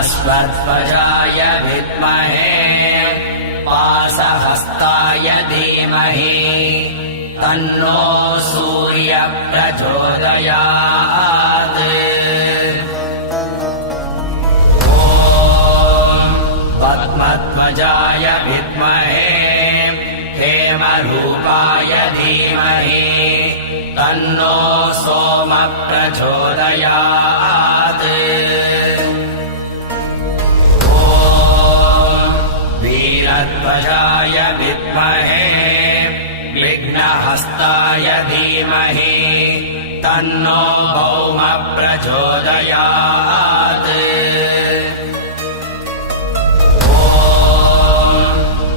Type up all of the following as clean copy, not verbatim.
अश्वत्थवजाय विद्महे पाशहस्ताय धीमहि तन्नो सूर्यः प्रचोदयात्। ॐ पद्मध्वजाय विद्महे हेमरूपाय धीमहि तन्नो सोमः प्रचोदयात्। वीरध्वजाय विद्महे विघ्नहस्ताय धीमहि तन्नो भौमः प्रचोदयात्। ॐ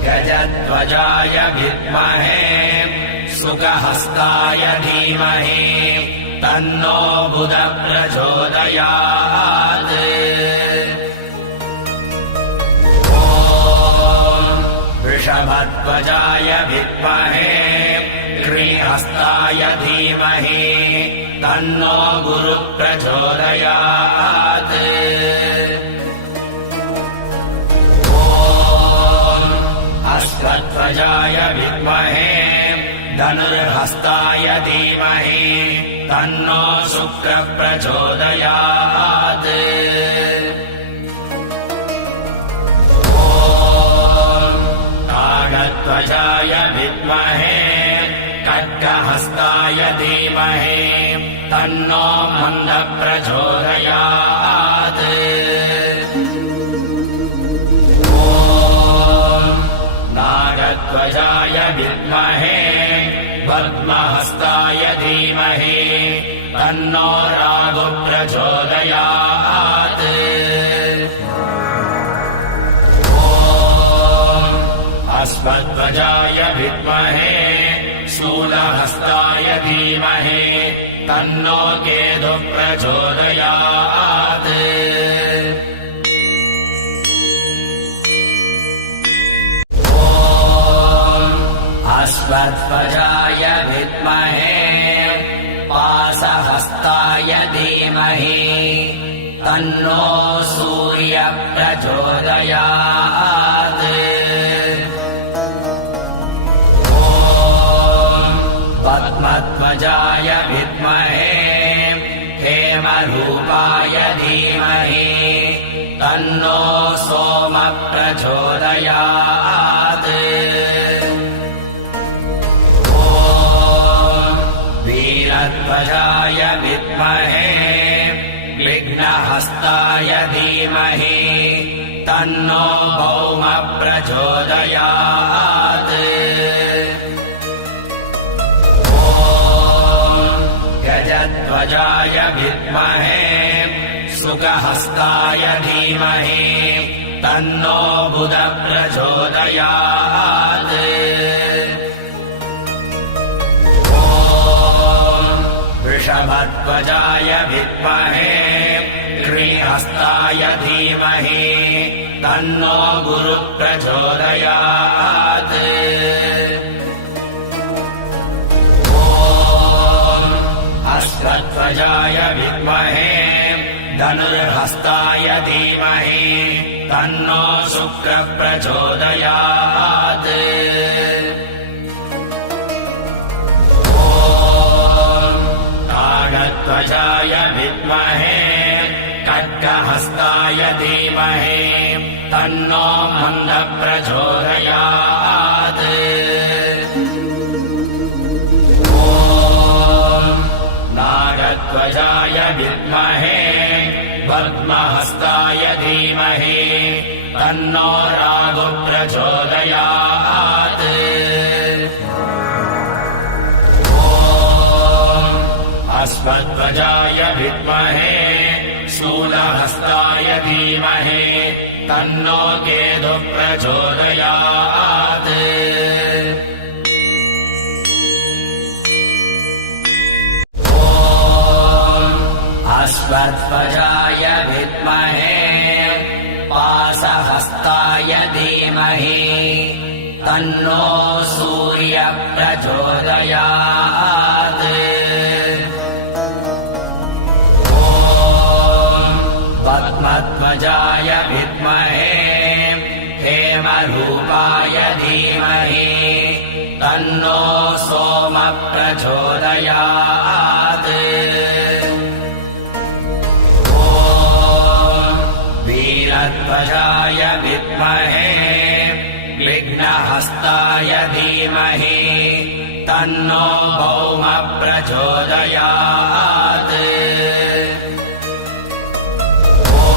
गजध्वजाय विद्महे शुकहस्ताय धीमहि तन्नो बुधः प्रचोदयात्। वृषभध्वजाय विद्महे कृहस्ताय धीमहि तन्नो गुरुः प्रचोदयात्। ॐ अश्वत्थवजाय विद्महे धनुर्हस्ताय धीमहि तन्नो शुक्रः प्रचोदयात्। ध्वजाय विद्महे खड्गहस्ताय धीमहि तन्नो मन्दः प्रचोदयात्। ॐ नागध्वजाय विद्महे पद्महस्ताय धीमहि तन्नो राहुः प्रचोदयात्। अश्वत्थवजाय विद्महे शूलहस्ताय धीमहि तन्नो केतुः प्रचोदयात्। ॐ अश्वत्थवजाय विद्महे पाशहस्ताय धीमहि तन्नो सूर्यः प्रचोदयात्। पद्मध्वजाय विद्महे हेमरूपाय धीमहि तन्नो सोमः प्रचोदयात्। ॐ वीरध्वजाय विद्महे विघ्नहस्ताय धीमहि तन्नो भौमः प्रचोदयात्। गजध्वजाय विद्महे शुकहस्ताय धीमहि तन्नो बुधः प्रचोदयात्। ॐ वृषभध्वजाय विद्महे कृहस्ताय धीमहि तन्नो गुरुः प्रचोदयात्। अश्वत्थवजाय विद्महे धनुर्हस्ताय धीमहि तन्नो शुक्रः प्रचोदयात्। ॐ नागध्वजाय विद्महे खड्गहस्ताय धीमहि तन्नो मन्दः प्रचोदयात्। नागध्वजाय विद्महे पद्महस्ताय धीमहि तन्नो राहुः प्रचोदयात्। ॐ अश्वत्थवजाय विद्महे शूलहस्ताय धीमहि तन्नो केतुः प्रचोदयात्। अश्वत्थवजाय विद्महे पाशहस्ताय धीमहि तन्नो सूर्यः प्रचोदयात्। ॐ पद्मध्वजाय विद्महे हेमरूपाय धीमहि तन्नो सोमः प्रचोदयात्। ॐ वीरध्वजाय विद्महे विघ्नहस्ताय धीमहि तन्नो भौमः प्रचोदयात्।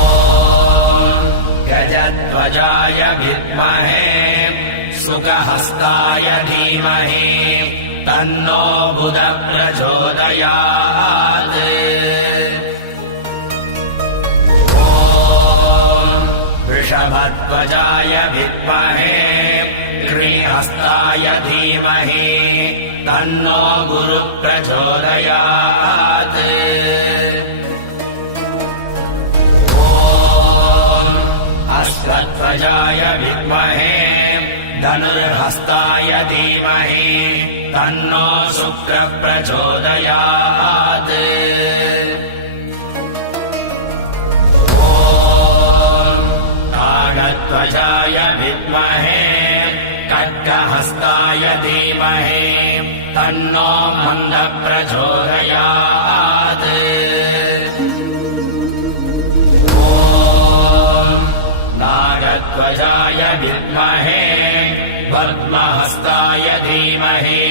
ॐ गजध्वजाय विद्महे सुखहस्ताय धीमहि तन्नो बुधः प्रचोदयात्। ॐ वृषभध्वजाय विद्महे कृहस्ताय धीमहि तन्नो गुरुः प्रचोदयात्। ॐ अश्वध्वजाय विद्महे धनुर्हस्ताय धीमहि तन्नो शुक्रः प्रचोदयात्। ॐ काकध्वजाय विद्महे खड्गहस्ताय धीमहि तन्नो मन्दः प्रचोदयात्। ॐ नागध्वजाय विद्महे पद्महस्ताय धीमहि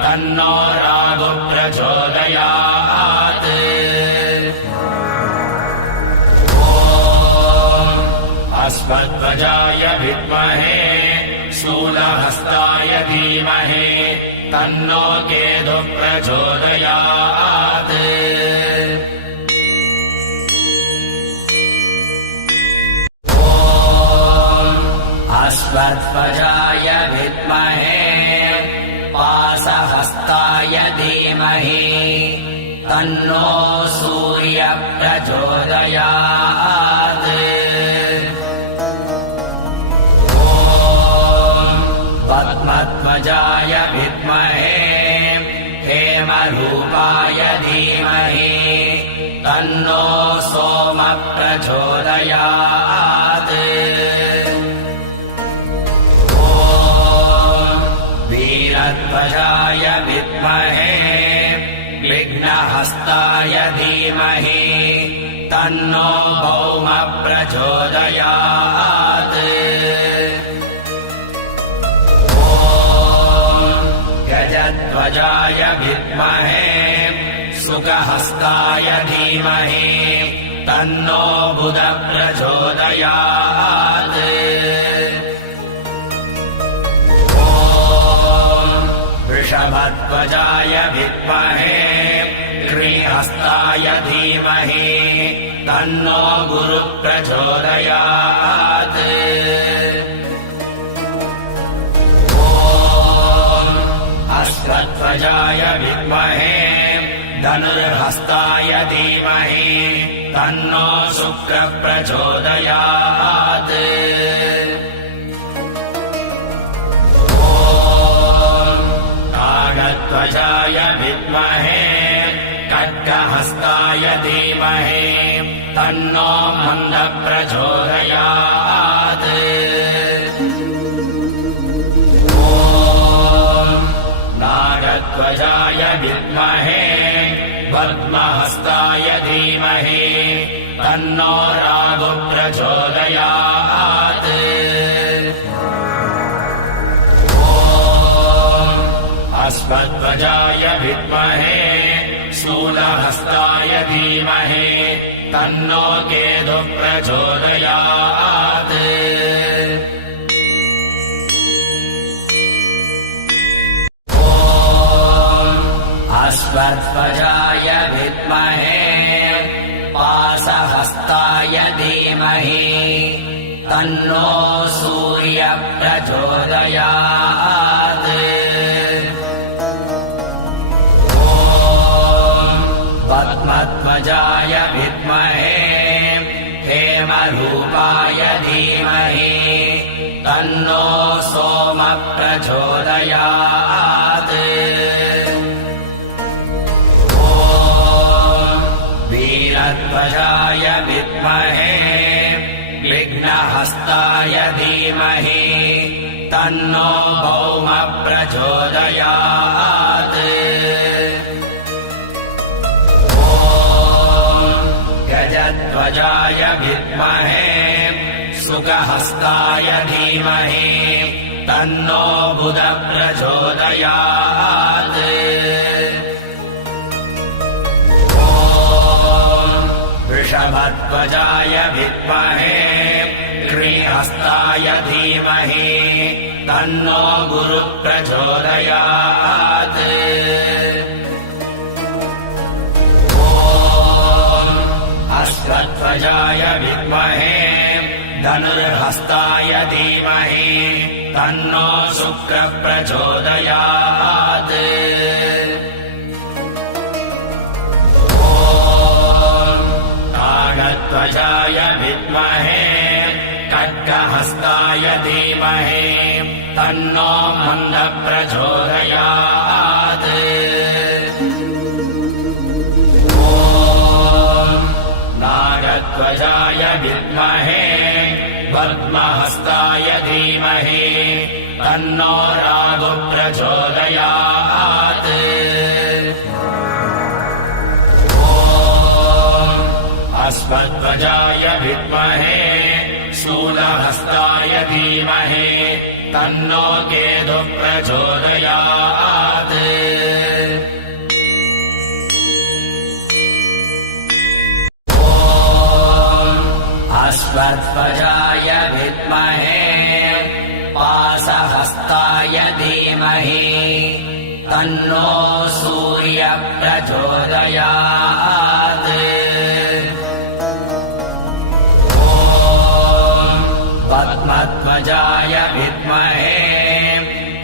तन्नो राहुः प्रचोदयात्। ॐ अश्वध्वजाय विद्महे शूलहस्ताय धीमहि तन्नो केतुः प्रचोदयात्। अश्वध्वजाय विद्महे पाशहस्ताय धीमहि तन्नो सूर्यः प्रचोदयात्। ॐ पद्मध्वजाय विद्महे हेमरूपाय धीमहि तन्नो सोमः प्रचोदयात्। वीरध्वजाय विद्महे विघ्नहस्ताय धीमहि तन्नो भौमः प्रचोदयात्। ॐ गजध्वजाय विद्महे सुखहस्ताय धीमहि तन्नो बुधः प्रचोदयात्। वृषभध्वजाय विद्महे कृहस्ताय धीमहि तन्नो गुरुः प्रचोदयात्। ॐ अश्वध्वजाय विद्महे धनुर्हस्ताय धीमहि तन्नो शुक्रः प्रचोदयात्। ध्वजाय विद्महे खड्गहस्ताय धीमहि तन्नो मन्दः प्रचोदयात्। ॐ नागध्वजाय विद्महे पद्महस्ताय धीमहि तन्नो राहुः प्रचोदयात्। अश्वध्वजाय विद्महे शूलहस्ताय धीमहि तन्नो केतुः प्रचोदयात्। ॐ अश्वध्वजाय विद्महे पाशहस्ताय धीमहि तन्नो सूर्यः प्रचोदयात्। पद्मध्वजाय विद्महे हेमरूपाय धीमहि तन्नो प्रचोदयात् ॐ वीरध्वजाय विद्महे विघ्नहस्ताय धीमहि तन्नो भौमः प्रचोदयात् ॐ गजध्वजाय विद्महे सुखहस्ताय धीमहि तन्नो बुधः प्रचोदयात् ॐ वृषभध्वजाय विद्महे श्रीहस्ताय धीमहि तन्नो गुरुः प्रचोदयात् ॐ अश्वध्वजाय विद्महे धनुर्हस्ताय धीमहि तन्नो शुक्रः प्रचोदयात् ॐ ताडध्वजाय विद्महे खड्गहस्ताय धीमहि तन्नो मन्दः प्रचोदयात् ॐ नागध्वजाय विद्महे पद्महस्ताय धीमहि तन्नो राहुः प्रचोदयात् ॐ अश्वध्वजाय विद्महे शूलहस्ताय धीमहि तन्नो केतुः प्रचोदयात् ॐ अश्वध्वजाय विद्महे पाशहस्ताय धीमहि तन्नो सूर्यः प्रचोदयात् पद्मध्वजाय विद्महे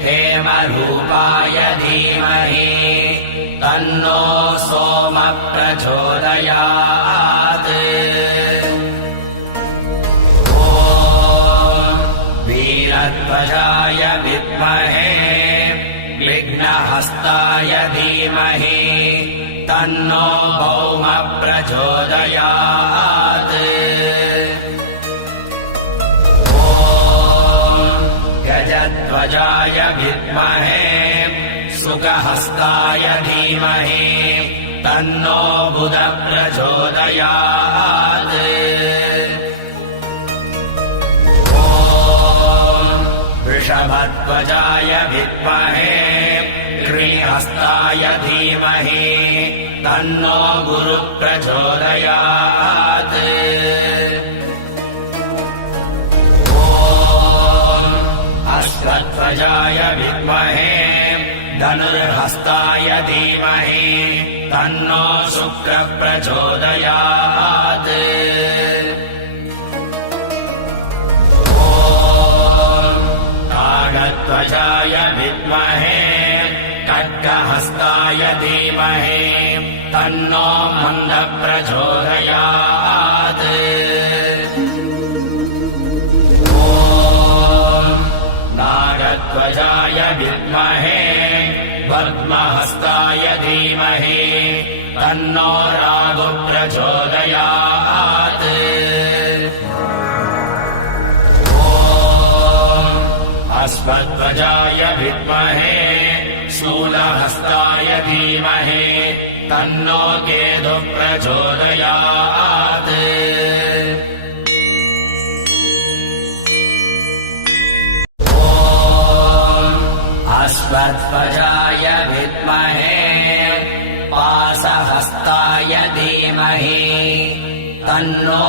हेमरूपाय धीमहि तन्नो सोमः प्रचोदयात् ॐ वीरध्वजाय विद्महे विघ्नहस्ताय धीमहि तन्नो भौमः प्रचोदयात् गजध्वजाय विद्महे सुखहस्ताय धीमहि तन्नो बुधः प्रचोदयात् ॐ वृषभध्वजाय विद्महे श्रीहस्ताय धीमहि तन्नो गुरुः प्रचोदयात् अश्वध्वजाय विद्महे धनुर्हस्ताय धीमहि तन्नो शुक्रः प्रचोदयात् ॐ ताडध्वजाय विद्महे खड्गहस्ताय धीमहि तन्नो मन्दः प्रचोदयात् नागध्वजाय विद्महे पद्महस्ताय धीमहि तन्नो राहुः प्रचोदयात् ॐ अश्वध्वजाय विद्महे शूलहस्ताय धीमहि तन्नो केतुः प्रचोदयात् अश्वध्वजाय विद्महे पाशहस्ताय धीमहि तन्नो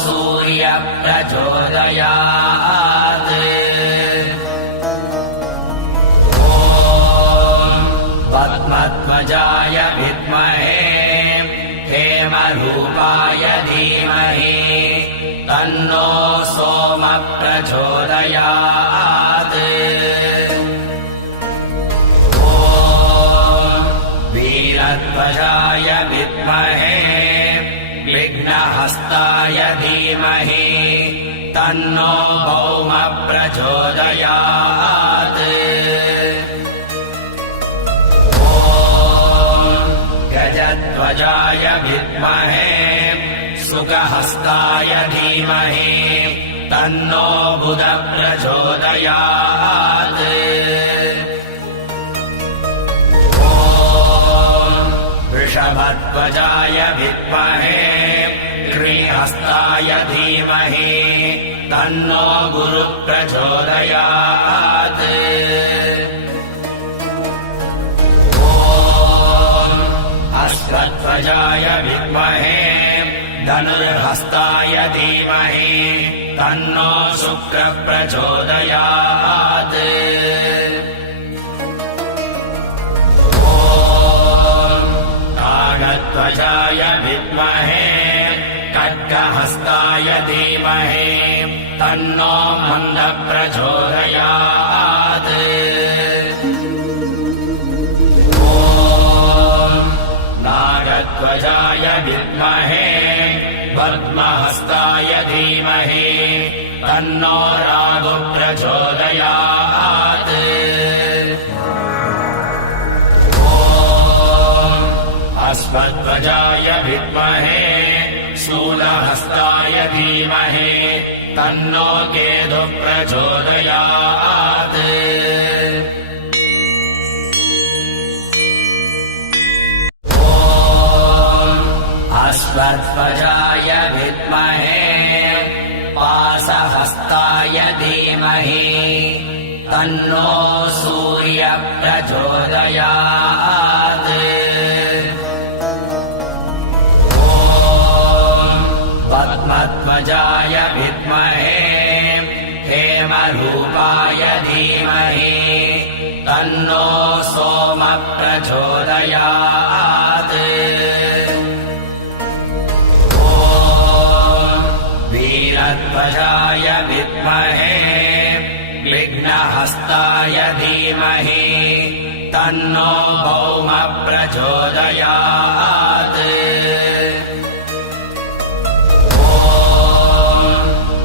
सूर्यः प्रचोदयात् ॐ पद्मध्वजाय विद्महे हेमरूपाय धीमहि तन्नो सोमः प्रचोदयात् वीरध्वजाय विद्महे विघ्नहस्ताय धीमहि तन्नो भौमः प्रचोदयात् अस्मद्ध्वजाय विद्महे सुखहस्ताय धीमहि तन्नो बुधः प्रचोदयात् ॐ वृषभध्वजाय विद्महे श्रीहस्ताय धीमहि तन्नो गुरुः प्रचोदयात् अस्मद्ध्वजाय विद्महे धनुर्हस्ताय धीमहि तन्नो शुक्रः प्रचोदयात् ॐ काकध्वजाय विद्महे खड्गहस्ताय धीमहि तन्नो मन्दः प्रचोदयात् नागध्वजाय विद्महे पद्महस्ताय धीमहि तन्नो राहुः प्रचोदयात् ॐ अस्मद्ध्वजाय विद्महे शूलहस्ताय धीमहि तन्नो केतुः प्रचोदयात् अस्मद्ध्वजाय विद्महे पाशहस्ताय धीमहि तन्नो सूर्यः प्रचोदयात् ॐ पद्मध्वजाय विद्महे हेमरूपाय धीमहि तन्नो सोमः प्रचोदयात् वीरध्वजाय विद्महे विघ्नहस्ताय धीमहि तन्नो भौमः प्रचोदयात् ॐ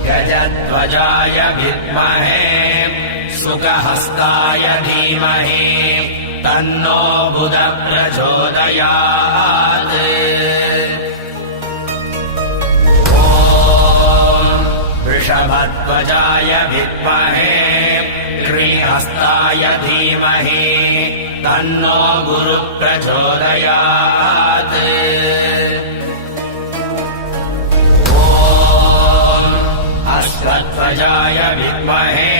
गजध्वजाय विद्महे सुखहस्ताय धीमहि तन्नो बुधः प्रचोदयात् वृषभध्वजाय विद्महे श्रीहस्ताय धीमहि तन्नो गुरुः प्रचोदयात् ॐ अस्मद्ध्वजाय विद्महे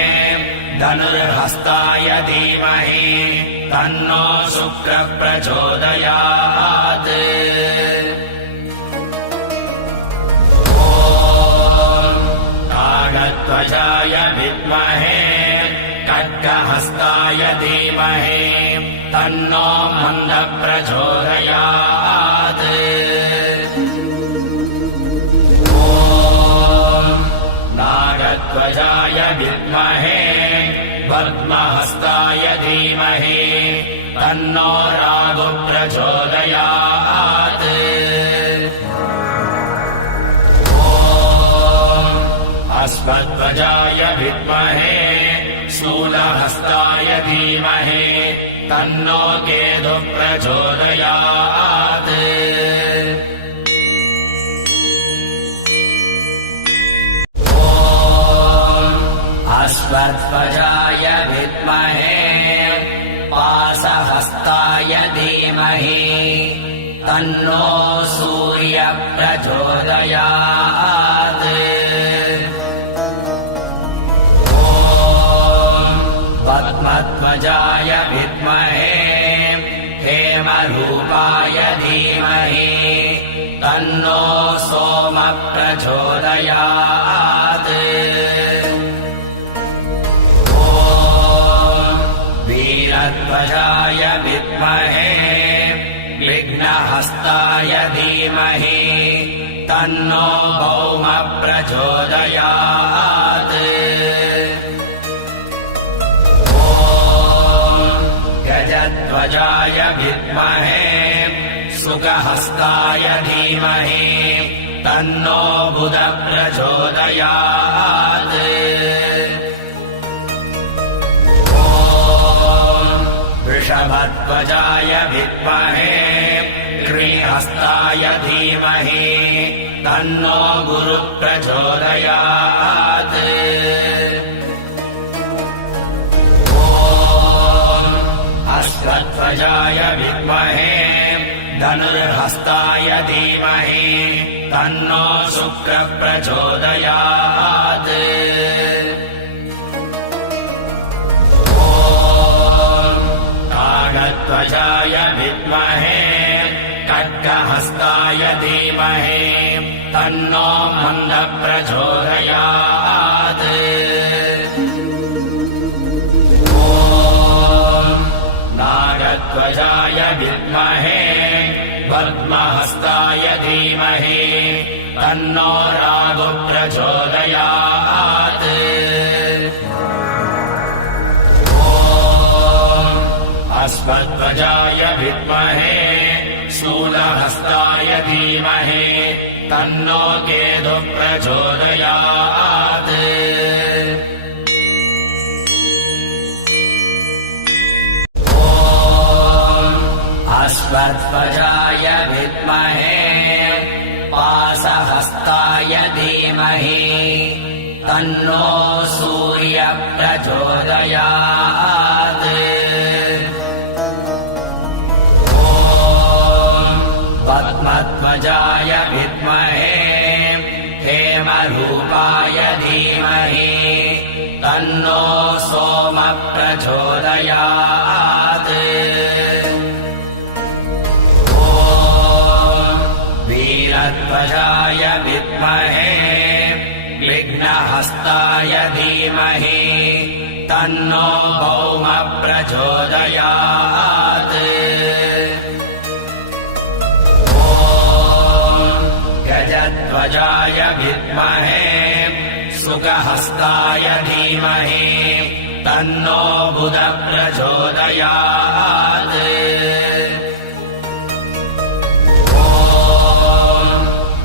धनुर्हस्ताय धीमहि तन्नो शुक्रः प्रचोदयात् ध्वजाय विद्महे खड्गहस्ताय धीमहि तन्नो मन्दः प्रचोदयात् ॐ नागध्वजाय विद्महे पद्महस्ताय धीमहि तन्नो राहुः प्रचोदयात् अस्मद्ध्वजाय विद्महे शूलहस्ताय धीमहि तन्नो केतुः प्रचोदयात् ॐ अस्मद्ध्वजाय विद्महे पाशहस्ताय धीमहि तन्नो सूर्यः प्रचोदयात् पद्मध्वजाय विद्महे हेमरूपाय धीमहि तन्नो सोमः प्रचोदयात् ॐ वीरध्वजाय विद्महे विघ्नहस्ताय धीमहि तन्नो भौमः प्रचोदयात् गजध्वजाय विद्महे सुखहस्ताय धीमहि तन्नो बुधः प्रचोदयात् ॐ वृषभध्वजाय विद्महे श्रीहस्ताय धीमहि तन्नो गुरुः प्रचोदयात् अश्वत्थजाय विद्महे धनुर्हस्ताय धीमहि तन्नो शुक्रः प्रचोदयात् ताडध्वजाय विद्महे खड्गहस्ताय धीमहि तन्नो मन्दः प्रचोदयात् नागध्वजाय विद्महे पद्महस्ताय धीमहि तन्नो रागुः प्रचोदयात् अश्वत्थजाय विद्महे शूलहस्ताय धीमहि तन्नो केतुः प्रचोदयात् अश्वत्थजाय विद्महे पाशहस्ताय धीमहि तन्नो सूर्यः प्रचोदयात् पद्मध्वजाय विद्महे हेमरूपाय धीमहि तन्नो सोमः प्रचोदयात् वीरध्वजाय विद्महे विघ्नहस्ताय धीमहि तन्नो भौमः प्रचोदयात् गजध्वजाय विद्महे शुकहस्ताय धीमहि तन्नो बुधः प्रचोदयात्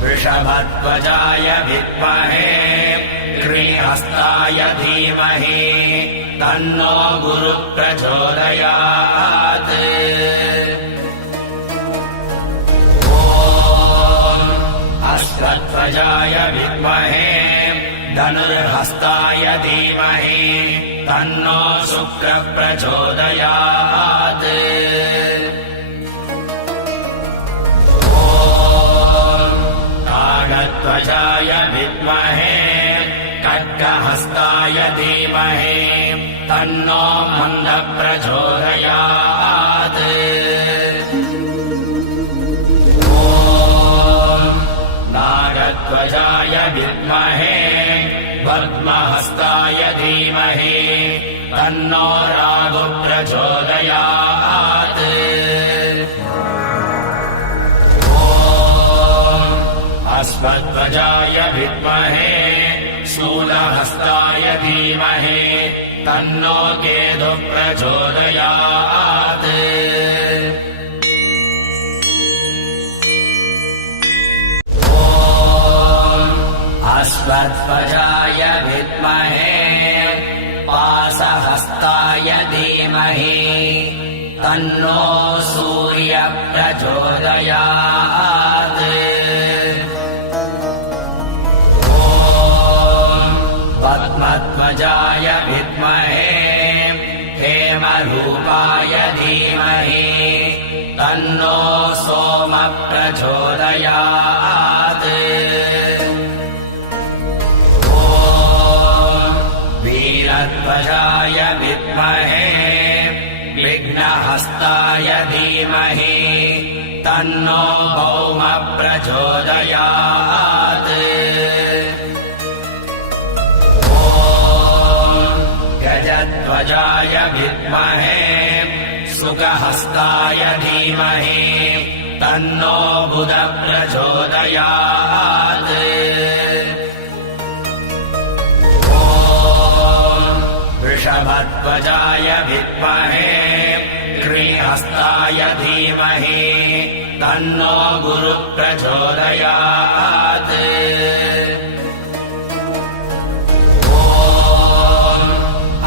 वृषभध्वजाय विद्महे कृहस्ताय धीमहि तन्नो गुरुः प्रचोदयात् अश्वत्थजाय विद्महे धनुर्हस्ताय धीमहि तन्नो शुक्रः प्रचोदयात् ताडध्वजाय विद्महे खड्गहस्ताय धीमहि तन्नो मन्दः प्रचोदयात् नागध्वजाय विद्महे पद्महस्ताय धीमहि तन्नो रागुः प्रचोदयात् अश्वत्थजाय विद्महे शूलहस्ताय धीमहि तन्नो केतुः प्रचोदयात् अश्वत्थजाय विद्महे पाशहस्ताय धीमहि तन्नो सूर्यः प्रचोदयात् पद्मध्वजाय विद्महे हेमरूपाय धीमहि तन्नो सोमः प्रचोदयात् वीरध्वजाय विद्महे विघ्नहस्ताय धीमहि तन्नो भौमः प्रचोदयात् गजध्वजाय विद्महे शुकहस्ताय धीमहि तन्नो बुधः प्रचोदयात् वृषभध्वजाय विद्महे कृहस्ताय धीमहि तन्नो गुरुः प्रचोदयात्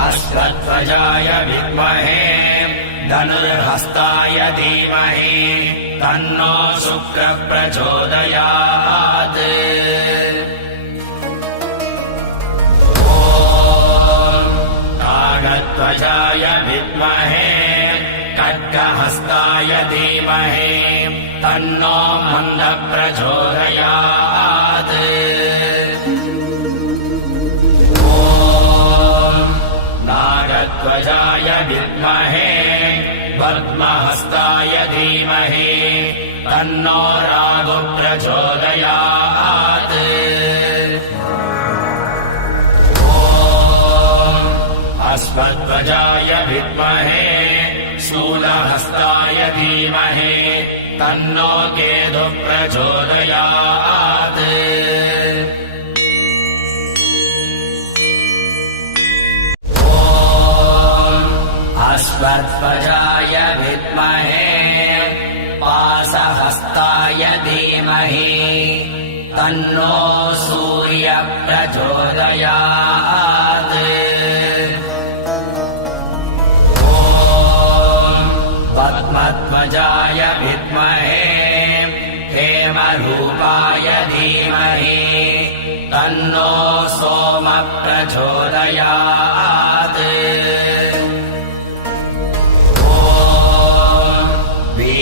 अश्वत्थजाय विद्महे धनुर्हस्ताय धीमहि तन्नो शुक्रः प्रचोदयात् काकध्वजाय विद्महे खड्गहस्ताय धीमहि तन्नो मन्दः प्रचोदयात् नागध्वजाय विद्महे पद्महस्ताय धीमहि तन्नो रागुः प्रचोदयात् अश्वध्वजाय विद्महे शूलहस्ताय धीमहि तन्नो केतुः प्रचोदयात् अश्वध्वजाय विद्महे पाशहस्ताय धीमहि तन्नो सूर्यः प्रचोदयात् पद्मध्वजाय विद्महे हेमरूपाय धीमहि तन्नो सोमः प्रचोदयात्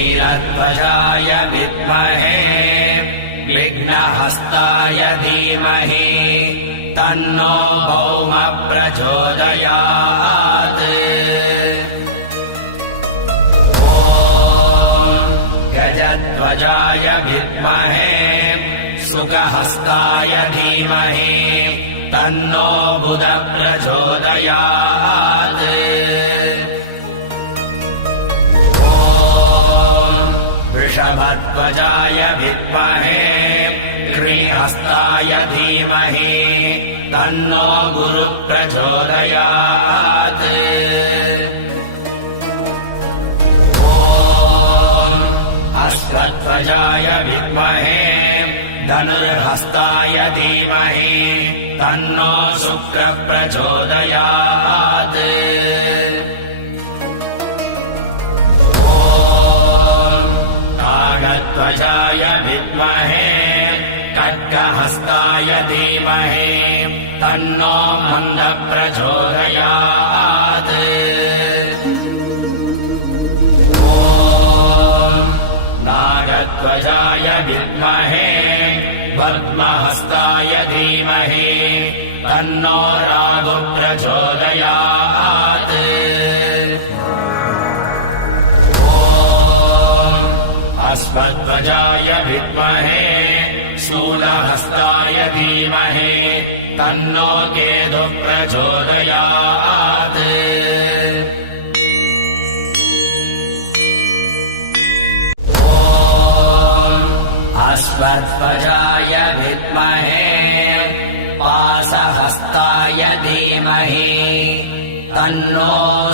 वीरध्वजाय विद्महे विघ्नहस्ताय धीमहि तन्नो भौमः प्रचोदयात् गजध्वजाय विद्महे शुकहस्ताय धीमहि तन्नो बुधः प्रचोदयात् वृषभध्वजाय विद्महे कृहस्ताय धीमहि तन्नो गुरुः प्रचोदयात् अश्वध्वजाय विद्महे धनुर्हस्ताय धीमहि तन्नो शुक्रः प्रचोदयात् काकध्वजाय विद्महे खड्गहस्ताय धीमहि तन्नो मन्दः प्रचोदयात् नागध्वजाय विद्महे पद्महस्ताय धीमहि तन्नो रागुः प्रचोदयात् अश्वध्वजाय विद्महे शूलहस्ताय धीमहि तन्नो केतुः प्रचोदयात् अश्वध्वजाय विद्महे पाशहस्ताय धीमहि तन्नो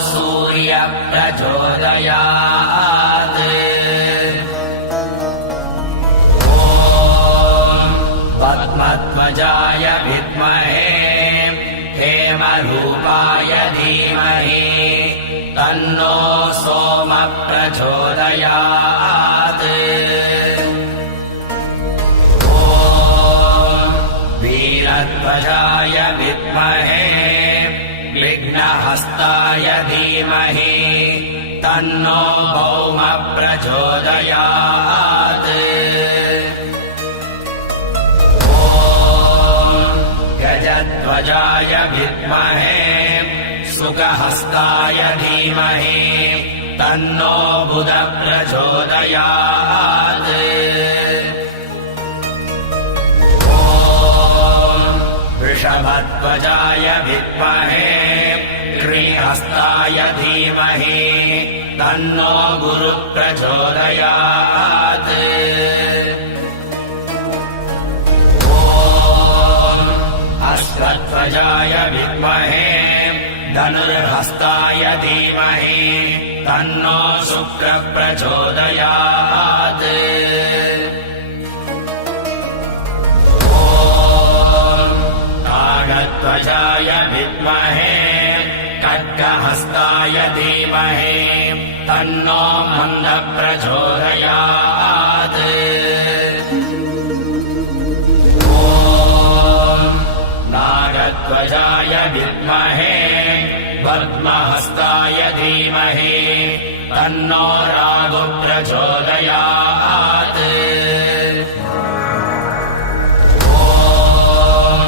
सूर्यः प्रचोदयात् पद्मध्वजाय विद्महे हेमरूपाय धीमहि तन्नो सोमः प्रचोदयात् वीरध्वजाय विद्महे विघ्नहस्ताय धीमहि तन्नो भौमः प्रचोदयात् गजध्वजाय विद्महे शुकहस्ताय धीमहि तन्नो बुधः प्रचोदयात् वृषभध्वजाय विद्महे कृहस्ताय धीमहि तन्नो गुरुः प्रचोदयात् अश्वध्वजाय विद्महे धनुर्हस्ताय धीमहि तन्नो शुक्रः प्रचोदयात् काकध्वजाय विद्महे खड्गहस्ताय धीमहि तन्नो मन्दः प्रचोदयात् ॐ नागध्वजाय विद्महे पद्महस्ताय धीमहि तन्नो रागो प्रचोदयात् ॐ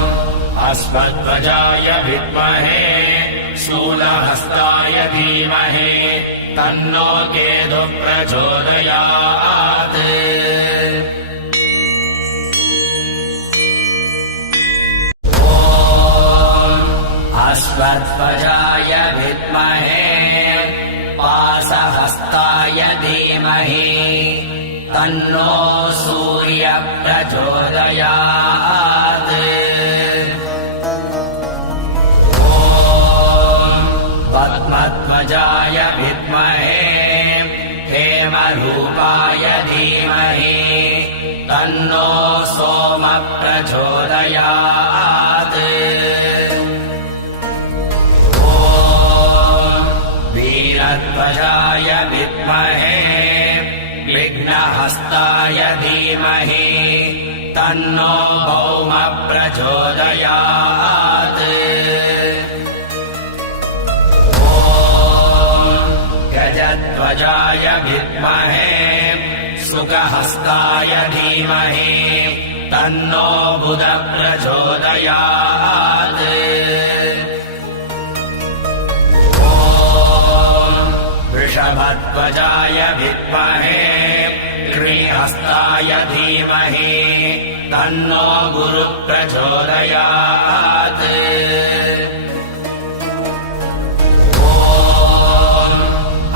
अश्वध्वजाय विद्महे शूलहस्ताय धीमहि तन्नो केतुः प्रचोदयात् ॐ अश्वध्वजाय विद्महे पाशहस्ताय धीमहि तन्नो सूर्यः प्रचोदयात् ॐ पद्मध्वजाय विद्महे हेमरूपाय धीमहि तन्नो सोमः प्रचोदयात् ॐ वीरध्वजाय विद्महे विघ्नहस्ताय धीमहि तन्नो भौमः प्रचोदयात् ॐ गजध्वजाय विद्महे शुकहस्ताय धीमहि तन्नो बुधः प्रचोदयात् ॐ वृषभध्वजाय विद्महे कृहस्ताय धीमहि तन्नो गुरुः प्रचोदयात् ॐ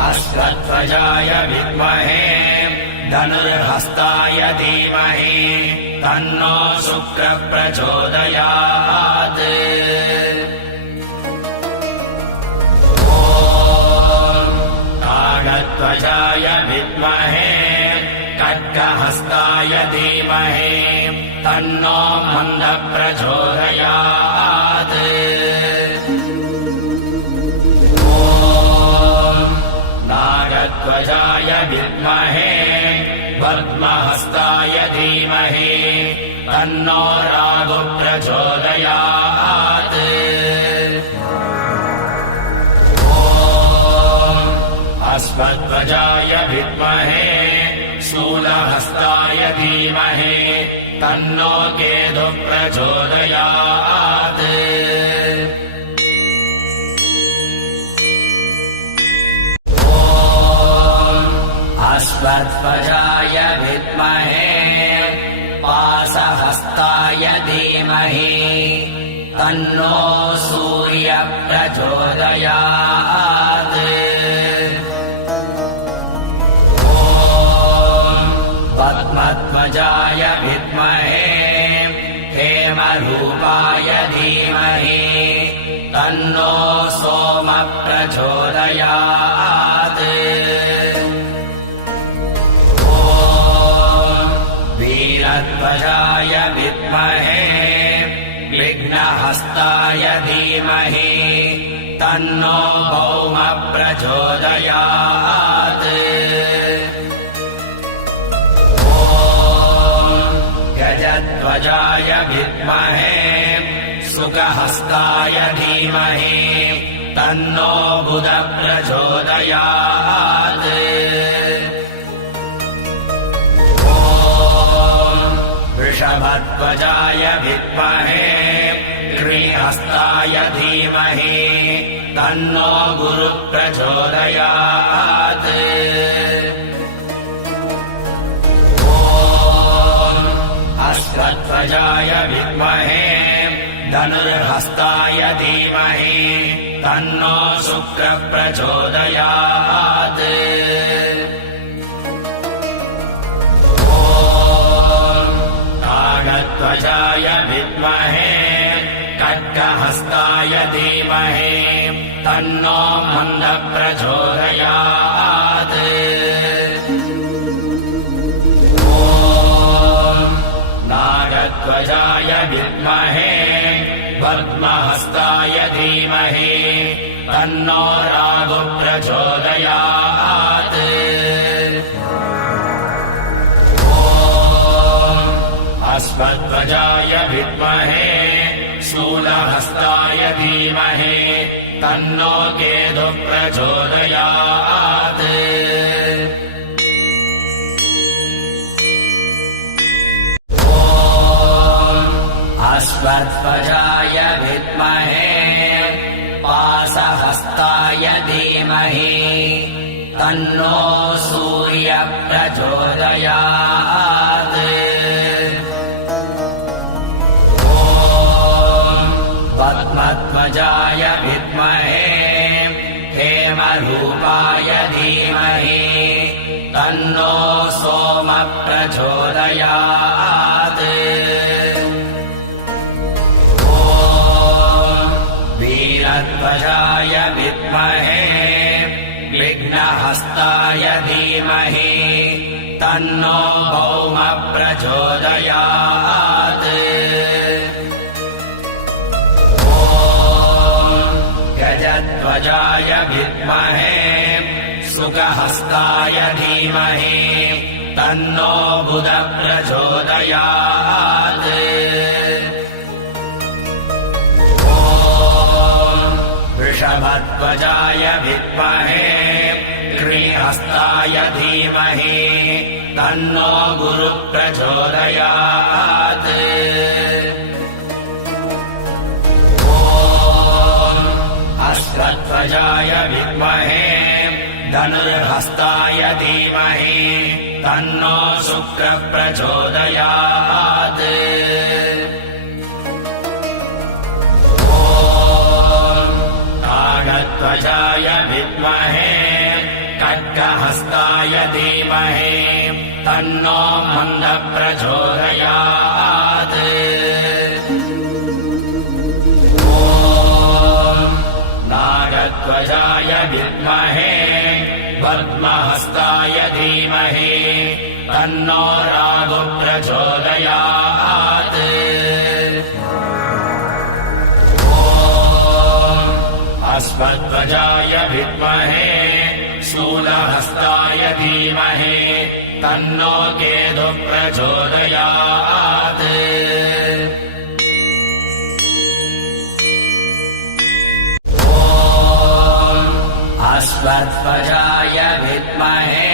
अश्वध्वजाय विद्महे धनुर्हस्ताय धीमहि तन्नो शुक्रः प्रचोदयात् ॐ कागध्वजाय विद्महे खड्गहस्ताय धीमहि तन्नो मन्दः प्रचोदयात् ॐ नागध्वजाय विद्महे पद्महस्ताय धीमहि तन्नो रागो प्रचोदयात् ॐ अश्वध्वजाय विद्महे शूलहस्ताय धीमहि तन्नो केतुः प्रचोदयात् ॐ अश्वध्वजाय विद्महे पाशहस्ताय धीमहि तन्नो सूर्यः प्रचोदयात् ॐ पद्मध्वजाय विद्महे हेमरूपाय धीमहि तन्नो सोमः प्रचोदयात् ॐ वीरध्वजाय विद्महे विघ्नहस्ताय धीमहि तन्नो भौमः प्रचोदयात् ॐ गजध्वजाय विद्महे शुकहस्ताय धीमहि तन्नो बुधः प्रचोदयात् ॐ वृषभध्वजाय विद्महे कृहस्ताय धीमहि तन्नो गुरुः प्रचोदयात् ॐ अश्वध्वजाय विद्महे धनुर्हस्ताय धीमहि तन्नो शुक्रः प्रचोदयात् ॐ कागध्वजाय विद्महे खड्गहस्ताय धीमहि तन्नो मन्दः प्रचोदयात् ॐ नागध्वजाय विद्महे पद्महस्ताय धीमहि तन्नो रागु प्रचोदयात् अस्मद्वजाय विद्महे शूलहस्ताय धीमहि तन्नो केतु प्रचोदयात् अस्मद्वजाय विद्महे पाशहस्ताय धीमहि तन्नो सूर्य प्रचोदयात् पद्मध्वजाय विद्महे हेमरूपाय धीमहि तन्नो सोम प्रचोदयात् वीरध्वजाय विद्महे विघ्नहस्ताय धीमहि तन्नो भौम प्रचोदयात् गजध्वजाय विद्महे शुकहस्ताय धीमहि तन्नो बुध प्रचोदयात् वृषभध्वजाय विद्महे कृहस्ताय धीमहि तन्नो गुरु प्रचोदयात् अस्मद्वजाय विद्महे धनुर्हस्ताय धीमहि तन्नो शुक्र प्रचोदयात् ताडध्वजाय विद्महे खड्गहस्ताय धीमहि तन्नो मन्द प्रचोदयात् नागध्वजाय विद्महे पद्महस्ताय धीमहि तन्नो रागु प्रचोदयात् अस्मद्वजाय विद्महे शूलहस्ताय धीमहि तन्नो केतु प्रचोदयात् अस्मद्वजाय विद्महे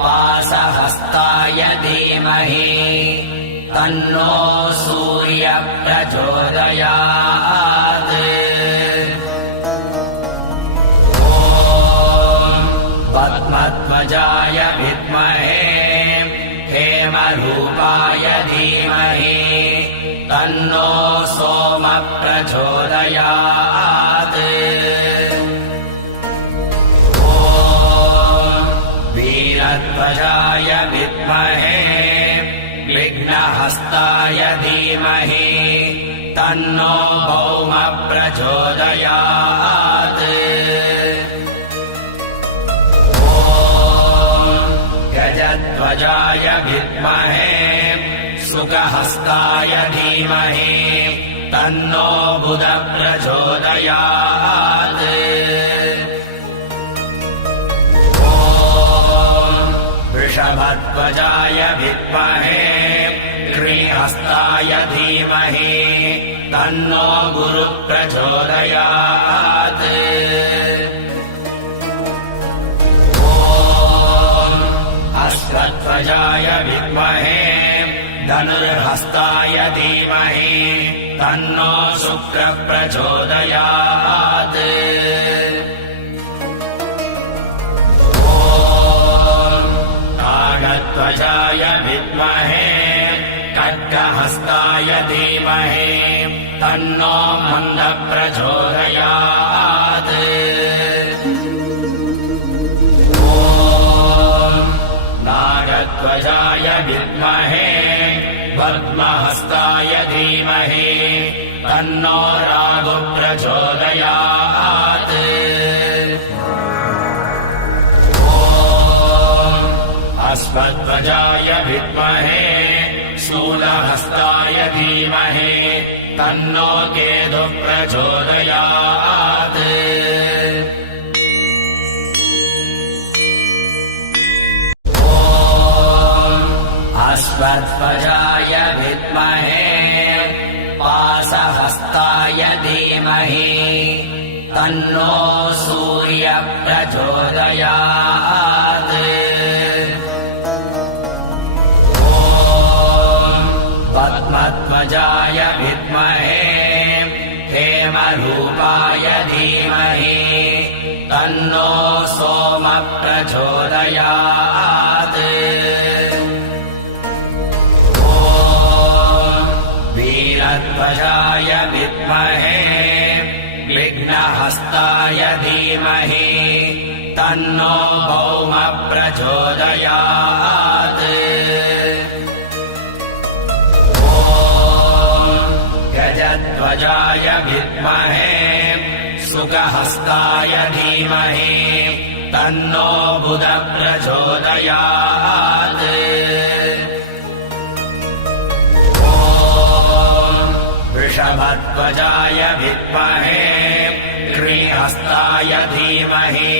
पाशहस्ताय धीमहि तन्नो सूर्य प्रचोदयात् पद्मध्वजाय विद्महे हेमरूपाय धीमहि तन्नो सोम प्रचोदयात् वीरध्वजाय विद्महे विघ्नहस्ताय धीमहि तन्नो भौम प्रचोदयात् गजध्वजाय विद्महे शुकहस्ताय धीमहि तन्नो बुध प्रचोदयात् वृषभध्वजाय विद्महे कृहस्ताय धीमहि तन्नो गुरु प्रचोदयात् अस्मद्वजाय विद्महे धनुर्हस्ताय धीमहि तन्नो शुक्र प्रचोदयात् नागध्वजाय विद्महे खड्गहस्ताय धीमहि तन्नो मन्द प्रचोदयात् नागध्वजाय विद्महे पद्महस्ताय धीमहि तन्नो रागु प्रचोदयात् अस्मद्वजाय विद्महे शूलहस्ताय धीमहि तन्नो केतु प्रचोदयात् धीमहि तन्नो सूर्य प्रचोदयात् ॐ पद्मध्वजाय विद्महे हेमरूपाय धीमहि तन्नो सोम प्रचोदयात् ॐ वीरध्वजाय विद्महे विघ्नहस्ताय धीमहि तन्नो भौम प्रचोदयात् ॐ गजध्वजाय विद्महे सुखहस्ताय धीमहि तन्नो बुध प्रचोदयात् ॐ वृषभध्वजाय विद्महे कृहस्ताय धीमहि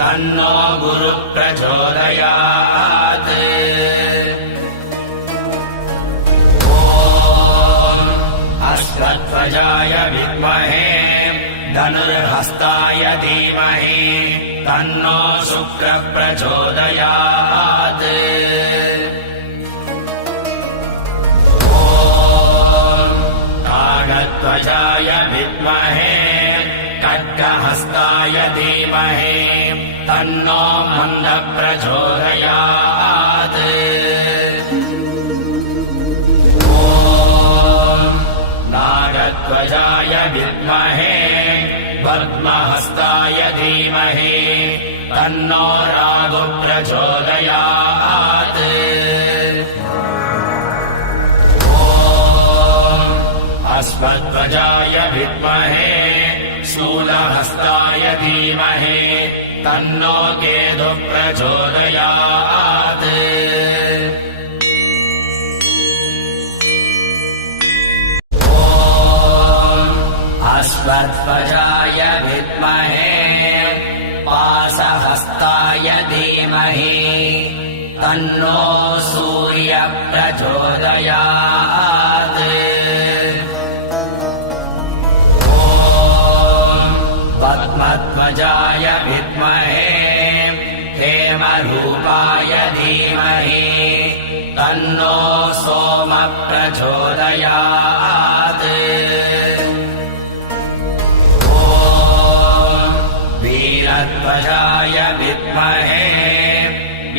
तन्नो गुरु प्रचोदयात् ॐ अश्वध्वजाय विद्महे धनुर्हस्ताय धीमहि तन्नो शुक्र प्रचोदयात् ॐ ताडध्वजाय विद्महे खड्गहस्ताय धीमहि तन्नो मन्द प्रचोदयात् ॐ नागध्वजाय विद्महे पद्महस्ताय धीमहि तन्नो रागु प्रचोदयात् ॐ अश्वध्वजाय विद्महे शूलहस्ताय धीमहि तन्नो केतु प्रचोदयात् अश्वध्वजाय विद्महे पाशहस्ताय धीमहि तन्नो सूर्य प्रचोदयात् ॐ पद्मध्वजाय विद्महे हेमरूपाय धीमहि तन्नो सोम प्रचोदयात् वीरध्वजाय विद्महे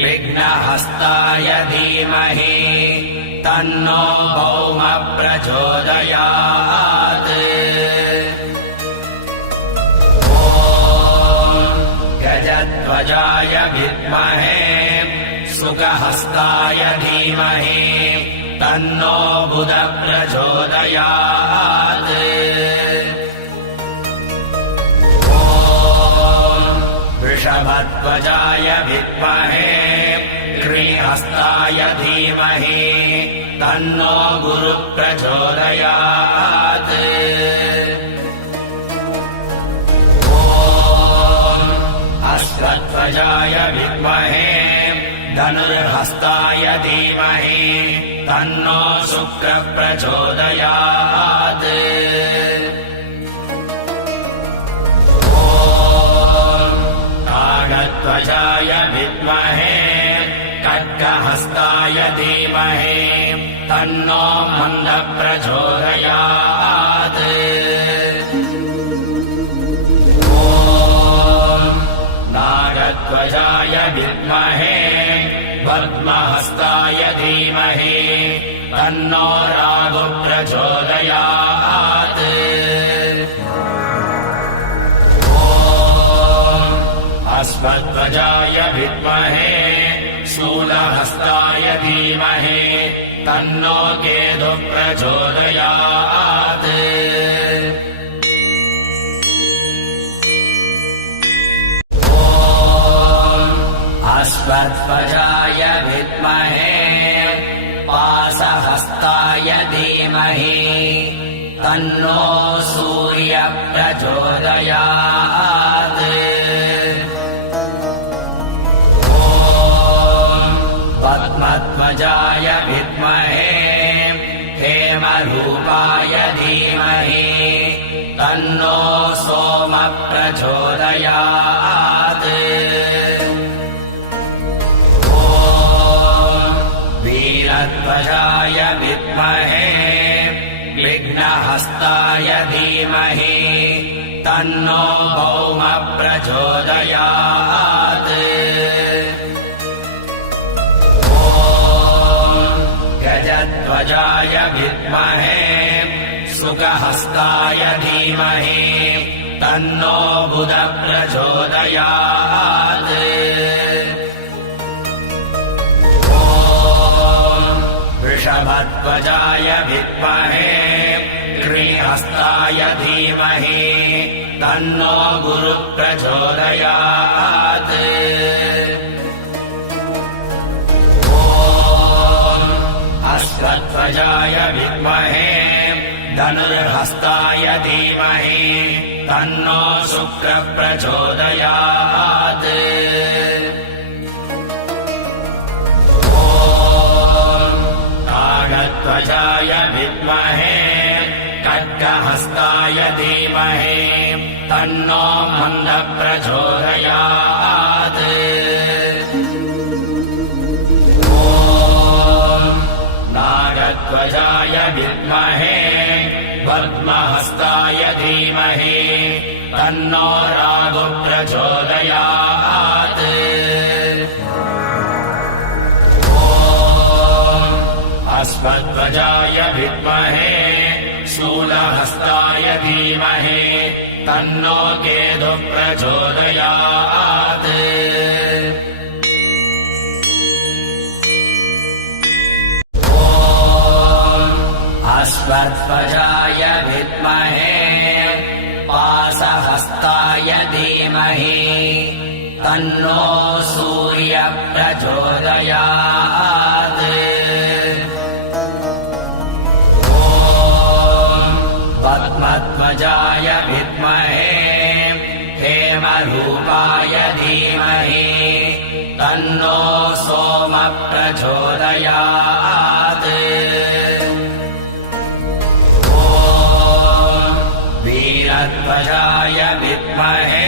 विघ्नहस्ताय धीमहि तन्नो भौम प्रचोदयात् ॐ गजध्वजाय विद्महे सुखहस्ताय धीमहि तन्नो बुध प्रचोदयात् वृषभध्वजाय विद्महे कृहस्ताय धीमहि तन्नो गुरु प्रचोदयात् ॐ अश्वध्वजाय विद्महे धनुर्हस्ताय धीमहि तन्नो शुक्र प्रचोदयात् ताडध्वजाय विद्महे खड्गहस्ताय धीमहि तन्नो मन्द प्रचोदयात् ॐ नागध्वजाय विद्महे पद्महस्ताय धीमहि तन्नो रागु प्रचोदयात् अश्वध्वजाय विद्महे शूलहस्ताय धीमहि तन्नो केतु प्रचोदयात् ॐ अश्वध्वजाय विद्महे पाशहस्ताय धीमहि तन्नो सूर्य प्रचोदयात् पद्मध्वजाय विद्महे हेमरूपाय धीमहि तन्नो सोमः प्रचोदयात् ॐ वीरध्वजाय विद्महे विघ्नहस्ताय धीमहि तन्नो भौमः प्रचोदयात् ॐ गजध्वजाय विद्महे सुखहस्ताय धीमहि तन्नो बुधः प्रचोदयात् ॐ वृषभध्वजाय विद्महे श्रीहस्ताय धीमहि तन्नो गुरुः प्रचोदयात् ॐ अश्वध्वजाय विद्महे धनुर्हस्ताय धीमहि तन्नो शुक्रः प्रचोदयात् ॐ काकध्वजाय विद्महे खड्गहस्ताय धीमहि तन्नो मन्दः प्रचोदयात् ॐ नागध्वजाय विद्महे पद्महस्ताय धीमहि तन्नो राहुः प्रचोदयात् ॐ अश्वध्वजाय विद्महे शूलहस्ताय धीमहि तन्नो केतुः प्रचोदयात् अश्वध्वजाय विद्महे पाशहस्ताय धीमहि तन्नो सूर्यः प्रचोदयात् ॐ पद्मध्वजाय विद्महे हेमरूपाय धीमहि तन्नो सोमः प्रचोदयात् वीरध्वजाय विद्महे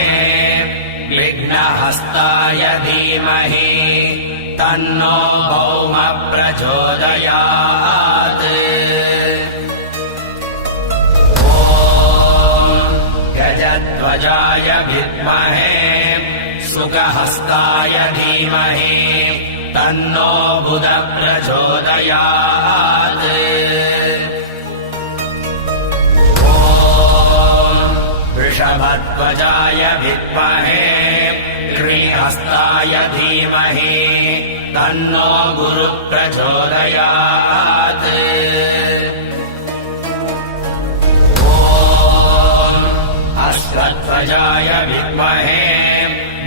विघ्नहस्ताय धीमहि तन्नो भौमः प्रचोदयात् ॐ गजध्वजाय विद्महे सुखहस्ताय धीमहि तन्नो बुधः प्रचोदयात् वृषभध्वजाय विद्महे श्रीहस्ताय धीमहि तन्नो गुरुः प्रचोदयात् ॐ अश्वध्वजाय विद्महे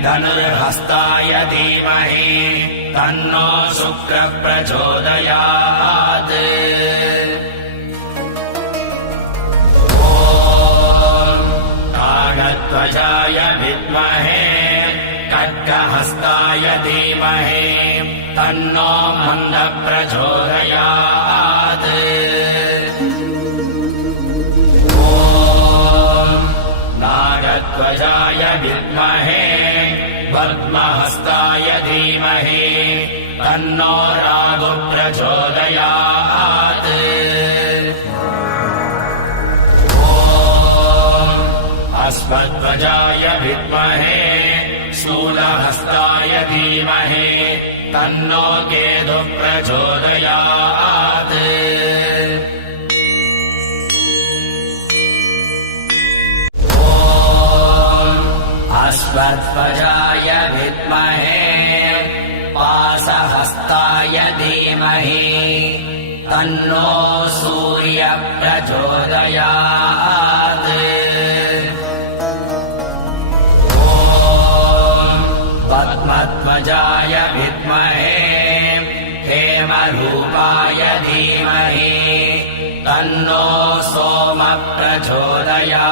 धनुर्हस्ताय धीमहि तन्नो शुक्रः प्रचोदयात् ध्वजाय विद्महे खड्गहस्ताय धीमहि तन्नो मन्दः प्रचोदयात् ॐ नागध्वजाय विद्महे पद्महस्ताय धीमहि तन्नो राहुः प्रचोदयात् अश्वध्वजाय विद्महे शूलहस्ताय धीमहि तन्नो केतुः प्रचोदयात् ॐ अश्वध्वजाय विद्महे पाशहस्ताय धीमहि तन्नो सूर्यः प्रचोदयात् पद्मध्वजाय विद्महे हेमरूपाय धीमहि तन्नो सोमः प्रचोदयात्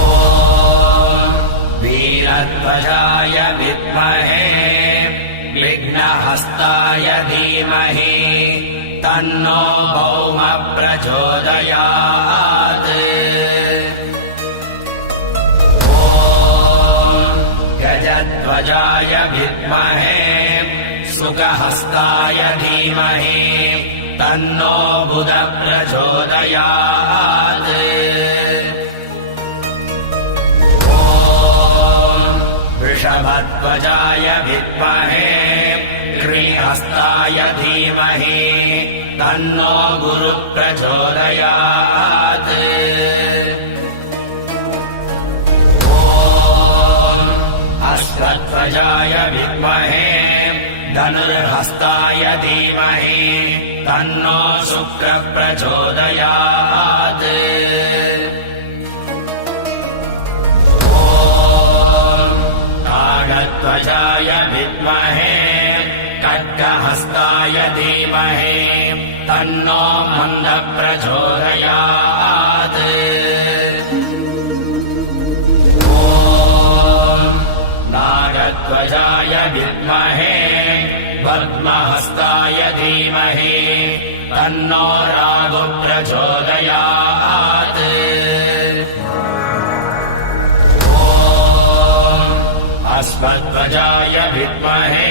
ॐ वीरध्वजाय विद्महे विघ्नहस्ताय धीमहि तन्नो भौम प्रचोदयात् ॐ गजध्वजाय विद्महे सुखहस्ताय धीमहि तन्नो बुध प्रचोदयात् ॐ वृषभध्वजाय विद्महे कृहस्ताय धीमहि तन्नो गुरुः प्रचोदयात् ॐ अश्वध्वजाय विद्महे धनुर्हस्ताय धीमहि तन्नो शुक्रः प्रचोदयात् ॐ कागध्वजाय विद्महे खड्गहस्ताय धीमहि तन्नो मन्दः प्रचोदयात् ॐ नागध्वजाय विद्महे पद्महस्ताय धीमहि तन्नो राहुः प्रचोदयात् ॐ अश्वध्वजाय विद्महे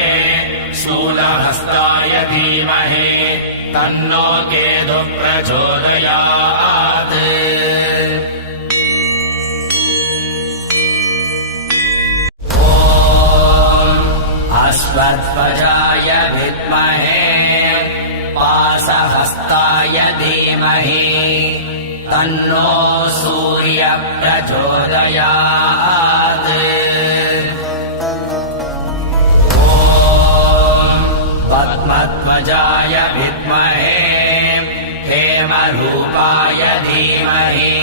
शूलहस्ताय धीमहि तन्नो केतुः प्रचोदयात् ॐ अश्वध्वजाय विद्महे पाशहस्ताय धीमहि तन्नो सूर्यः प्रचोदयात् पद्मध्वजाय विद्महे हेमरूपाय धीमहि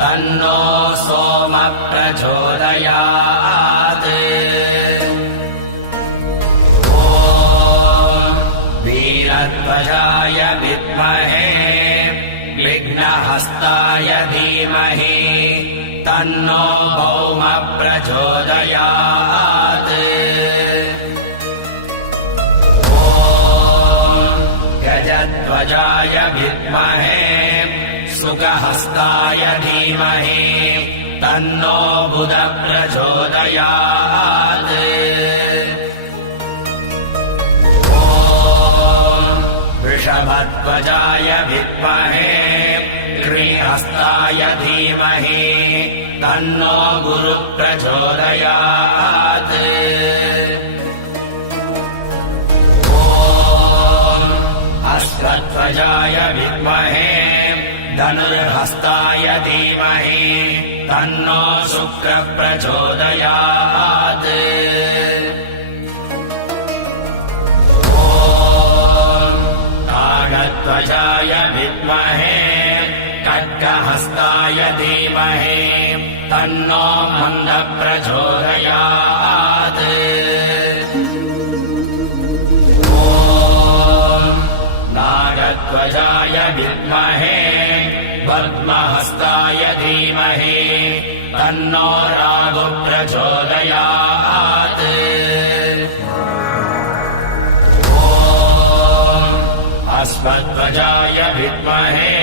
तन्नो सोमः प्रचोदयात् ॐ वीरध्वजाय विद्महे विघ्नहस्ताय धीमहि तन्नो भौमः प्रचोदयात् गजध्वजाय विद्महे सुखहस्ताय धीमहि तन्नो बुधः प्रचोदयात् ॐ वृषभध्वजाय विद्महे कृहस्ताय धीमहि तन्नो गुरुः प्रचोदयात् अश्वध्वजाय विद्महे धनुर्हस्ताय धीमहि तन्नो शुक्रः प्रचोदयात् ॐ कागध्वजाय विद्महे खड्गहस्ताय धीमहि तन्नो मन्दः प्रचोदयात् नागध्वजाय विद्महे पद्महस्ताय धीमहि तन्नो राहुः प्रचोदयात् ॐ अश्वध्वजाय विद्महे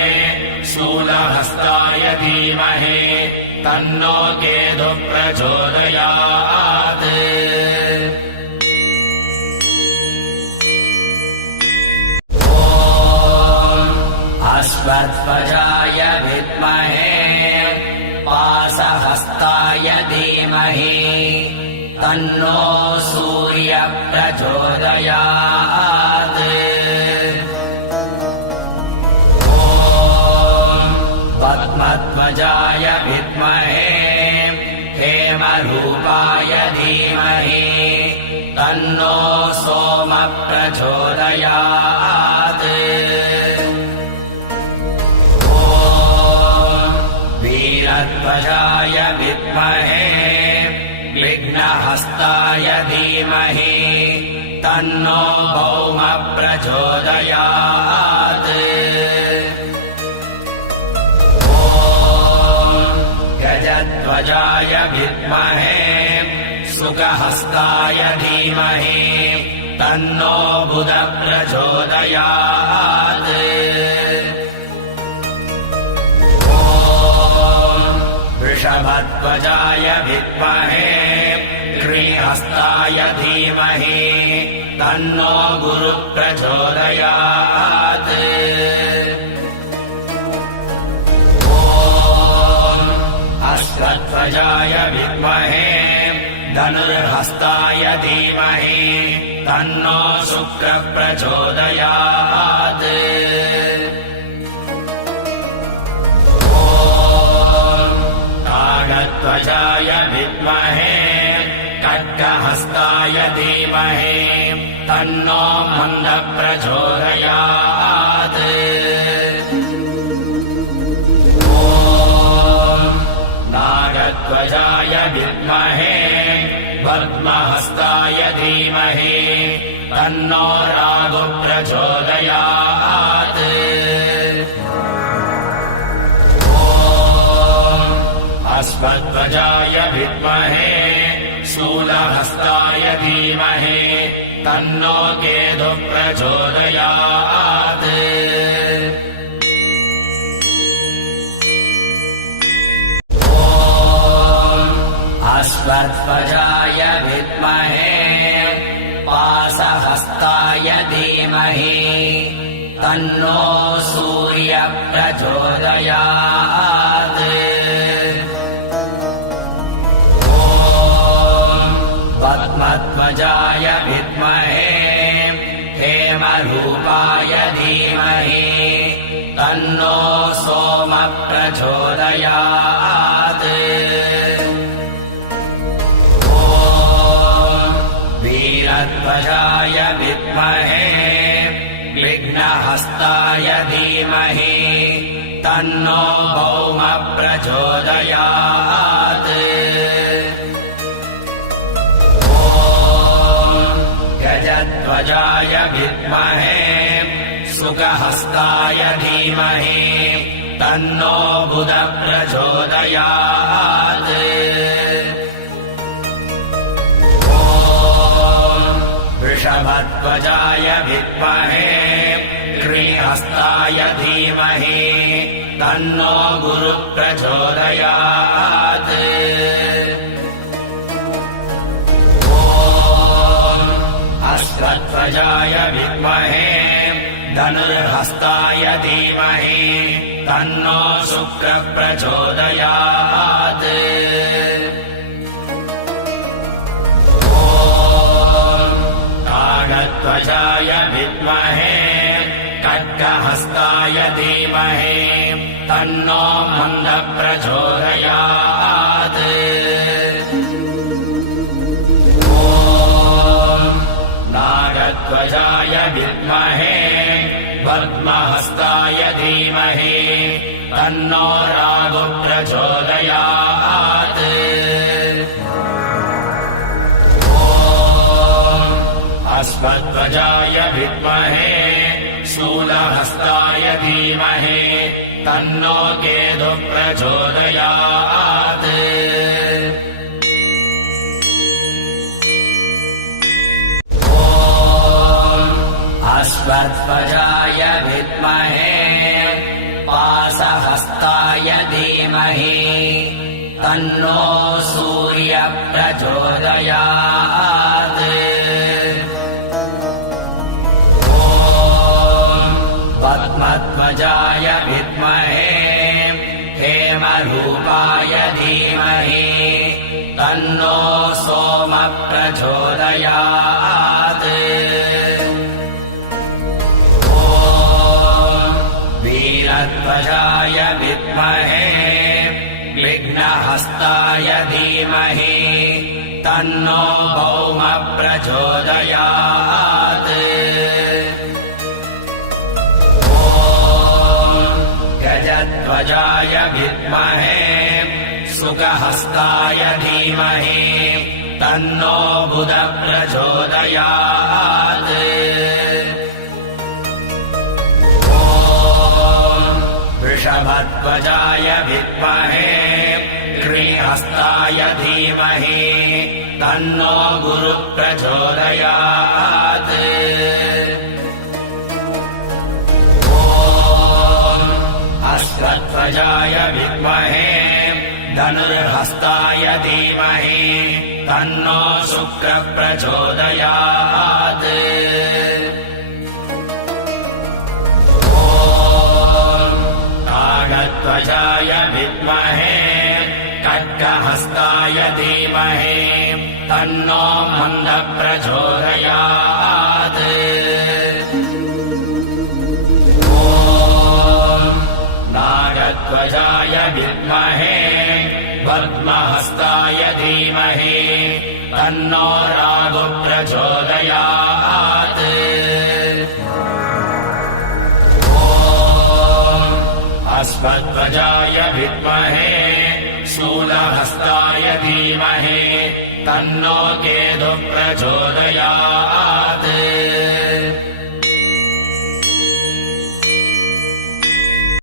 शूलहस्ताय धीमहि तन्नो केतुः प्रचोदयात् अश्वध्वजाय विद्महे पाशहस्ताय धीमहि तन्नो सूर्यः प्रचोदयात् ॐ पद्मध्वजाय विद्महे हेमरूपाय धीमहि तन्नो सोमः प्रचोदयात् वीरध्वजाय विद्महे विघ्नहस्ताय धीमहि तन्नो भौमः प्रचोदयात् ॐ गजध्वजाय विद्महे सुखहस्ताय धीमहि तन्नो बुध प्रचोदयात् ॐ वृषभध्वजाय विद्महे श्रीहस्ताय धीमहि तन्नो गुरुः प्रचोदयात् अश्वध्वजाय विद्महे धनुर्हस्ताय धीमहि तन्नो शुक्रः प्रचोदयात् ॐ काकध्वजाय विद्महे खड्गहस्ताय धीमहि तन्नो मन्दः प्रचोदयात् नागध्वजाय विद्महे पद्महस्ताय धीमहि तन्नो राहुः प्रचोदयात् ॐ अश्वध्वजाय विद्महे शूलहस्ताय धीमहि तन्नो केतुः प्रचोदयात् अश्वध्वजाय विद्महे पाशहस्ताय धीमहि तन्नो सूर्यः प्रचोदयात् ॐ पद्मध्वजाय विद्महे हेमरूपाय धीमहि तन्नो सोमः प्रचोदयात् वीरध्वजाय विद्महे विघ्नहस्ताय धीमहि तन्नो भौमः प्रचोदयात् ॐ गजध्वजाय विद्महे शुकहस्ताय धीमहि तन्नो बुधः प्रचोदयात् वृषभध्वजाय विद्महे श्रीहस्ताय धीमहि तन्नो गुरुः प्रचोदयात् ॐ अश्वध्वजाय विद्महे धनुर्हस्ताय धीमहि तन्नो शुक्रः प्रचोदयात् ध्वजाय विद्महे खड्गहस्ताय धीमहि तन्नो मन्दः प्रचोदयात् ॐ नागध्वजाय विद्महे पद्महस्ताय धीमहि तन्नो राहुः प्रचोदयात् अश्वध्वजाय विद्महे शूलहस्ताय धीमहि तन्नो केतुः प्रचोदयात् ॐ अश्वध्वजाय विद्महे पाशहस्ताय धीमहि तन्नो सूर्यः प्रचोदयात् पद्मध्वजाय विद्महे हेमरूपाय धीमहि तन्नो सोमः प्रचोदयात् ॐ वीरध्वजाय विद्महे विघ्नहस्ताय धीमहि तन्नो भौमः प्रचोदयात् गजध्वजाय विद्महे शुकहस्ताय धीमहि तन्नो बुधः प्रचोदयात् ॐ वृषभध्वजाय विद्महे श्रीहस्ताय धीमहि तन्नो गुरुः प्रचोदयात् अस्त्रध्वजाय विद्महे धनुर्हस्ताय धीमहि तन्नो शुक्रः प्रचोदयात् खड्गध्वजाय विद्महे खड्गहस्ताय धीमहि तन्नो मन्दः प्रचोदयात् नागध्वजाय विद्महे पद्महस्ताय धीमहि तन्नो राहुः प्रचोदयात् अश्वध्वजाय विद्महे शूलहस्ताय धीमहि तन्नो केतुः प्रचोदयात्